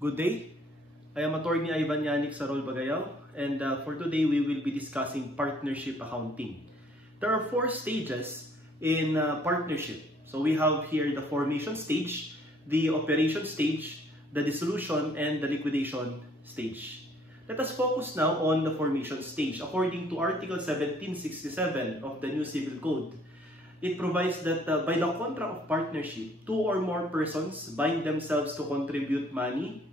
Good day. I am Attorney Ivan Yanik Sarol Bagayaw, and for today we will be discussing partnership accounting. There are 4 stages in partnership. So we have here the formation stage, the operation stage, the dissolution, and the liquidation stage. Let us focus now on the formation stage. According to Article 1767 of the New Civil Code, it provides that by the contract of partnership, 2 or more persons bind themselves to contribute money,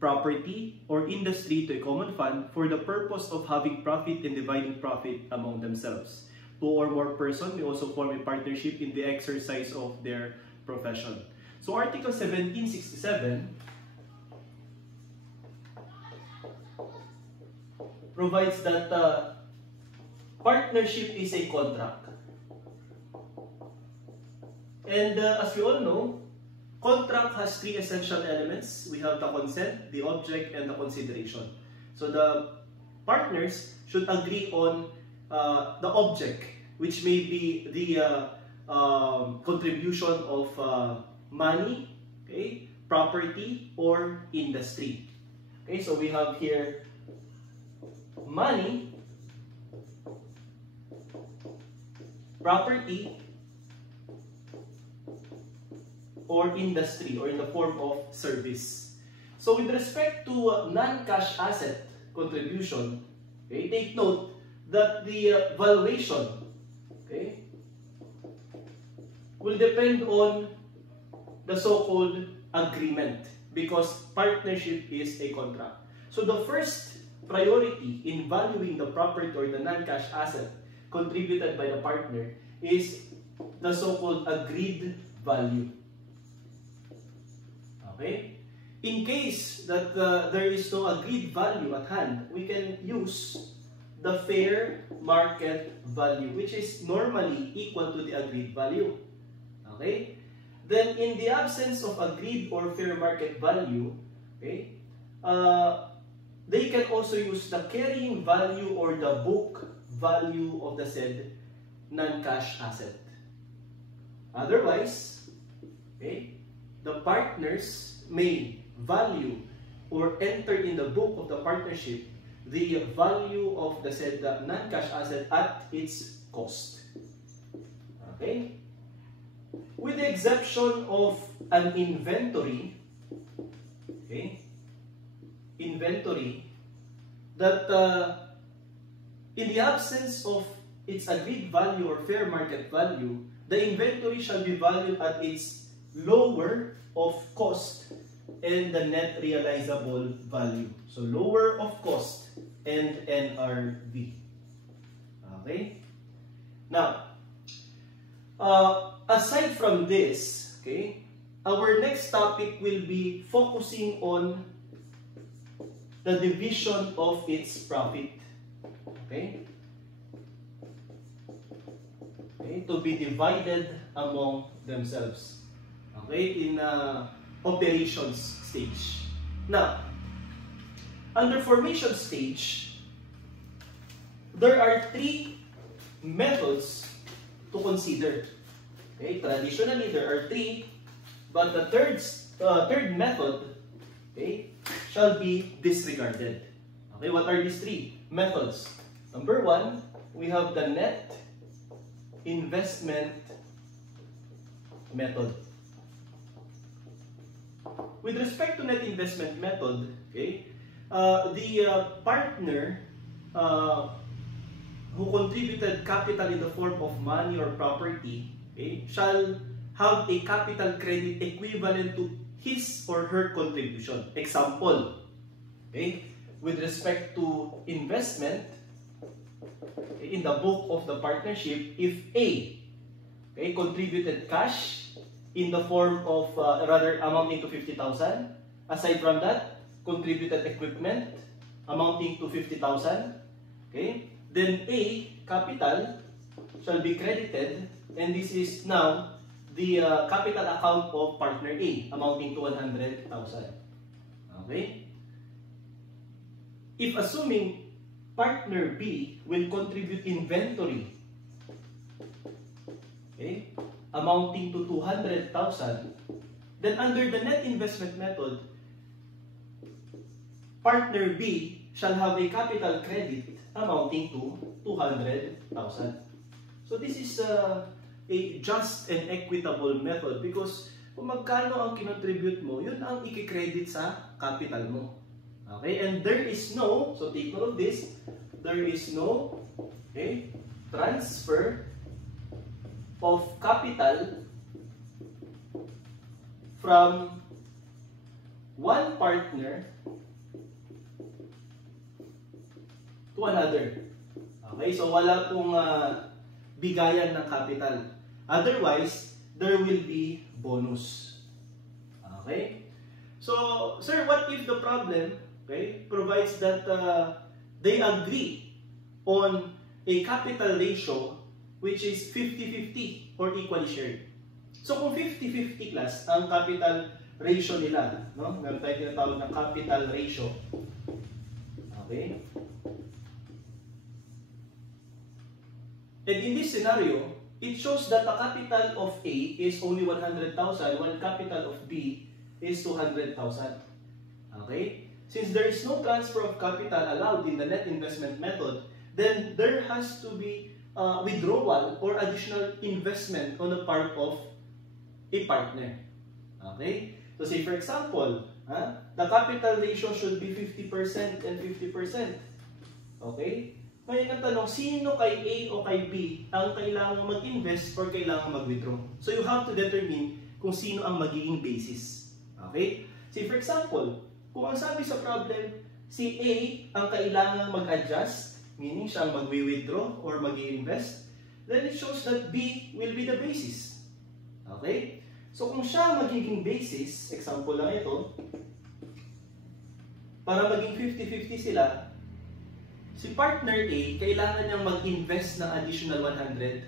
property, or industry to a common fund for the purpose of having profit and dividing profit among themselves. 2 or more persons may also form a partnership in the exercise of their profession. So Article 1767 provides that partnership is a contract. And as we all know, contract has 3 essential elements. We have the consent, the object, and the consideration. So the partners should agree on the object, which may be the contribution of money, okay, property, or industry. Okay, so we have here money, property, or industry, or in the form of service. So with respect to non-cash asset contribution, okay, take note that the valuation, okay, will depend on the so-called agreement, because partnership is a contract. So the first priority in valuing the property or the non-cash asset contributed by the partner is the so-called agreed value. Okay? In case that there is no agreed value at hand, we can use the fair market value, which is normally equal to the agreed value. Okay? Then in the absence of agreed or fair market value, okay, they can also use the carrying value or the book value of the said non-cash asset. Otherwise, okay, the partners may value or enter in the book of the partnership the value of the said non-cash asset at its cost. Okay? With the exception of an inventory, okay, inventory that in the absence of its agreed value or fair market value, the inventory shall be valued at its lower of cost and the net realizable value. So lower of cost and NRV. Okay? Now, aside from this, okay, our next topic will be focusing on the division of its profit. Okay? Okay, to be divided among themselves. Okay, in operations stage. Now, under formation stage, there are 3 methods to consider. Okay, traditionally there are 3, but the third method, okay, shall be disregarded. Okay, what are these 3 methods? Number 1, we have the net investment method. With respect to net investment method, okay, the partner who contributed capital in the form of money or property, okay, shall have a capital credit equivalent to his or her contribution. Example, okay, with respect to investment, in the book of the partnership, if A, okay, contributed cash in the form of, rather amounting to 50,000. Aside from that, contributed equipment amounting to 50,000. Okay? Then A, capital, shall be credited, and this is now the capital account of partner A, amounting to 100,000. Okay? If assuming partner B will contribute inventory, okay, amounting to 200,000, then under the net investment method, partner B shall have a capital credit amounting to 200,000. So this is a just and equitable method because kung magkano ang kinontribute mo, yun ang i-credit sa capital mo. Okay, and there is no, so take note of this, there is no transfer of capital from one partner to another. Okay, so wala pong bigayan ng capital. Otherwise, there will be bonus. Okay? So, sir, what if the problem, provides that they agree on a capital ratio which is 50-50 or equally shared? So, kung 50-50 class ang capital ratio nila, no? Meron tayong tinatawag na capital ratio. Okay? And in this scenario, it shows that the capital of A is only 100,000 while capital of B is 200,000. Okay? Since there is no transfer of capital allowed in the net investment method, then there has to be withdrawal or additional investment on the part of a partner. Okay? So say for example, the capital ratio should be 50% and 50%. Okay? Ngayon ang tanong, sino kay A o kay B ang kailangang mag-invest or kailangang mag-withdraw? So you have to determine kung sino ang magiging basis. Okay? Say for example, kung ang sabi sa problem, si A ang kailangang mag-adjust, meaning siya ang mag-withdraw or mag-invest, then it shows that B will be the basis. Okay? So kung siya magiging basis, example lang ito, para maging 50-50 sila, si partner A, kailangan niyang mag-invest ng additional 100,000.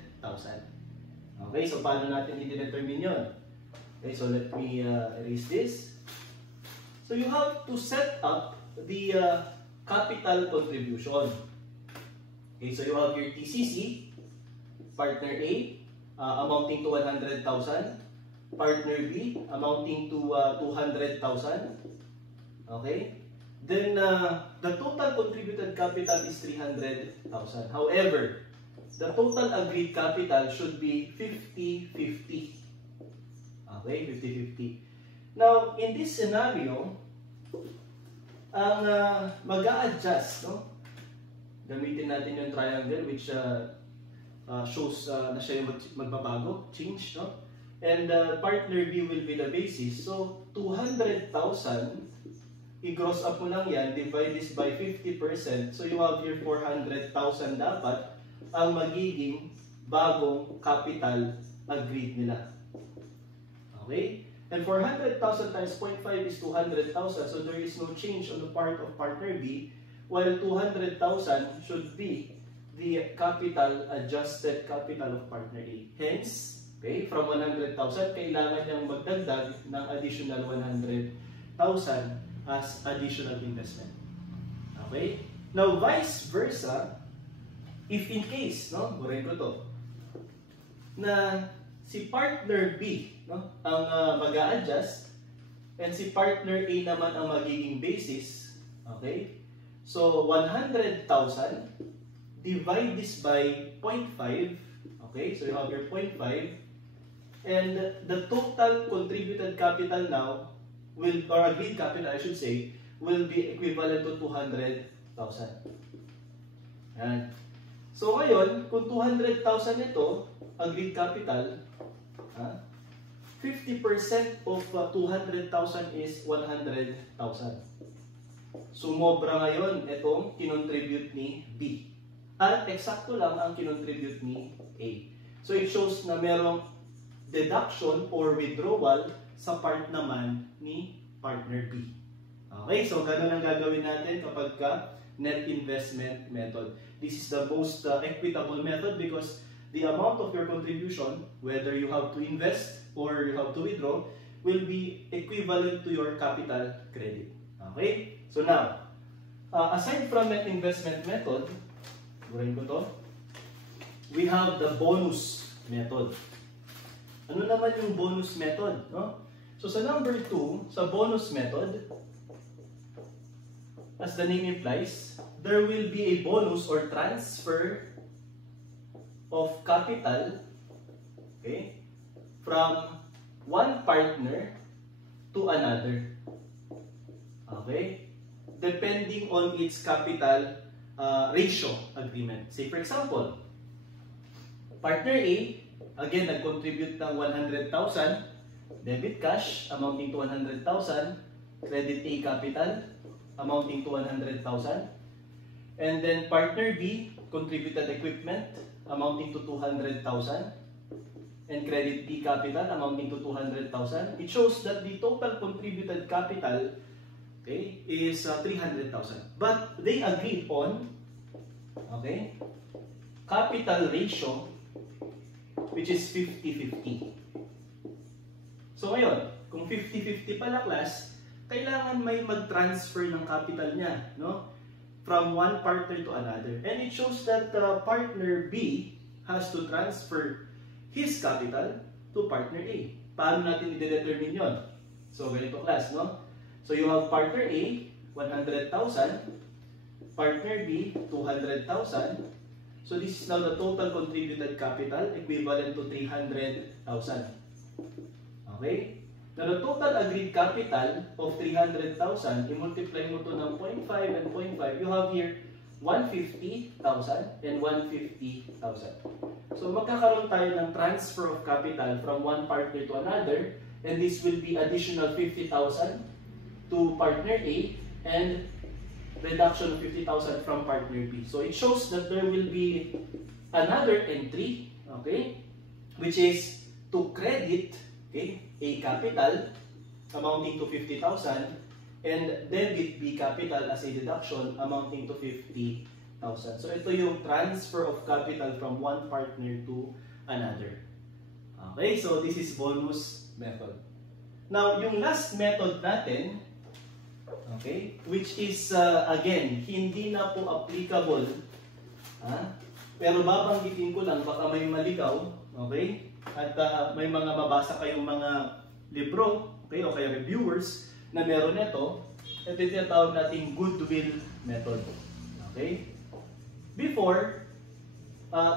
Okay, so paano natin i-determine yun? Okay, so let me erase this. So you have to set up the capital contribution. Okay, so you have your TCC, partner A, amounting to 100,000. Partner B, amounting to 200,000. Okay? Then, the total contributed capital is 300,000. However, the total agreed capital should be 50-50. Okay, 50-50. Now, in this scenario, ang mag-a-adjust, no? Gamitin natin yung triangle which shows na siya yung magbabago, change, no? And partner B will be the basis. So, 200,000 i-gross up mo lang yan, divide this by 50%, so you have your 400,000 dapat ang magiging bagong capital agreed nila. Okay? And 400,000 times 0.5 is 200,000, so there is no change on the part of partner B, while 200,000 should be the capital, adjusted capital of partner A. Hence, okay, from 100,000, kailangan niyang magdagdag ng additional 100,000 as additional investment. Okay? Now, vice versa, if in case, no, burin ko to, na si partner B, no, ang mag-a-adjust, and si partner A naman ang magiging basis, okay? So, 100,000, divide this by 0.5, okay? So, you have your 0.5, and the total contributed capital now, or agreed capital, I should say, will be equivalent to 200,000. Yan. So ngayon, kung 200,000 ito, agreed capital, 50% of 200,000 is 100,000. Sumobra ngayon itong kinontribute ni B. At eksakto lang ang kinontribute ni A. So it shows na merong deduction or withdrawal sa part naman ni partner B. Okay, so ganun ang gagawin natin kapag net investment method. This is the most equitable method because the amount of your contribution, whether you have to invest or you have to withdraw, will be equivalent to your capital credit. Okay, so now, aside from net investment method, burin ko to, we have the bonus method. Ano naman yung bonus method? No? So sa number 2, sa bonus method, as the name implies, there will be a bonus or transfer of capital, okay, from one partner to another. Okay? Depending on its capital ratio agreement. Say for example, partner A, again, nag-contribute ng 100,000, debit cash amounting to 100,000, credit A capital amounting to 100,000, and then partner B contributed equipment amounting to 200,000, and credit B capital amounting to 200,000. It shows that the total contributed capital, okay, is 300,000. But they agreed on, okay, capital ratio which is 50-50. So ngayon, kung 50-50 pala class, kailangan may mag-transfer ng capital niya, no? From one partner to another. And it shows that partner B has to transfer his capital to partner A. Paano natin i-determine yun? So ganito class, no? So you have partner A, 100,000, partner B, 200,000. So this is now the total contributed capital equivalent to 300,000. Okay? Now the total agreed capital of 300,000, i-multiply mo to ng 0.5 and 0.5, you have here 150,000 and 150,000. So magkakaroon tayo ng transfer of capital from one partner to another, and this will be additional 50,000 to partner A and reduction of 50,000 from partner B. So it shows that there will be another entry, okay, which is to credit, okay, A capital amounting to 50,000 and debit B capital as a deduction amounting to 50,000. So ito yung transfer of capital from one partner to another. Okay, so this is bonus method. Now, yung last method natin, okay, which is again, hindi na po applicable, pero babanggitin ko lang, baka may maligaw, okay, at may mga mabasa kayong mga libro, okay, o kaya reviewers na meron ito. Ito yung tinatawag nating goodwill method. Okay? Before,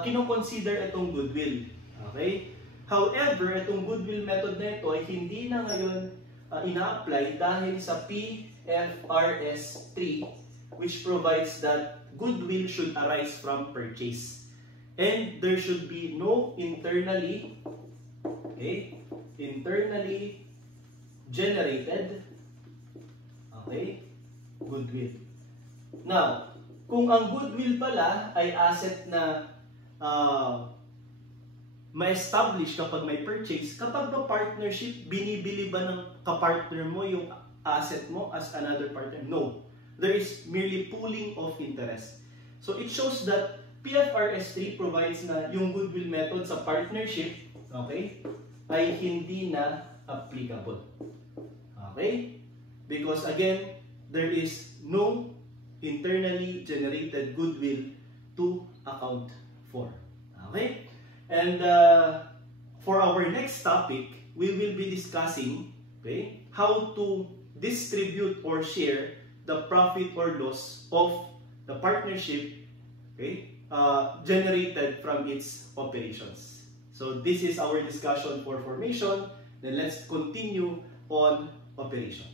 kinoconsider itong goodwill. Okay? However, itong goodwill method na ito ay hindi na ngayon ina-apply dahil sa PFRS 3, which provides that goodwill should arise from purchase. And there should be no internally generated, okay, goodwill. Now, kung ang goodwill pala ay asset na ma-establish kapag may purchase, kapag ba partnership, binibili ba ng kapartner mo yung asset mo as another partner? No. There is merely pooling of interest. So it shows that PFRS 3 provides na yung goodwill method sa partnership, okay, ay hindi na applicable. Okay? Because again, there is no internally generated goodwill to account for. Okay? And for our next topic, we will be discussing, okay, how to distribute or share the profit or loss of the partnership, okay, generated from its operations. So this is our discussion for formation. Then let's continue on operation.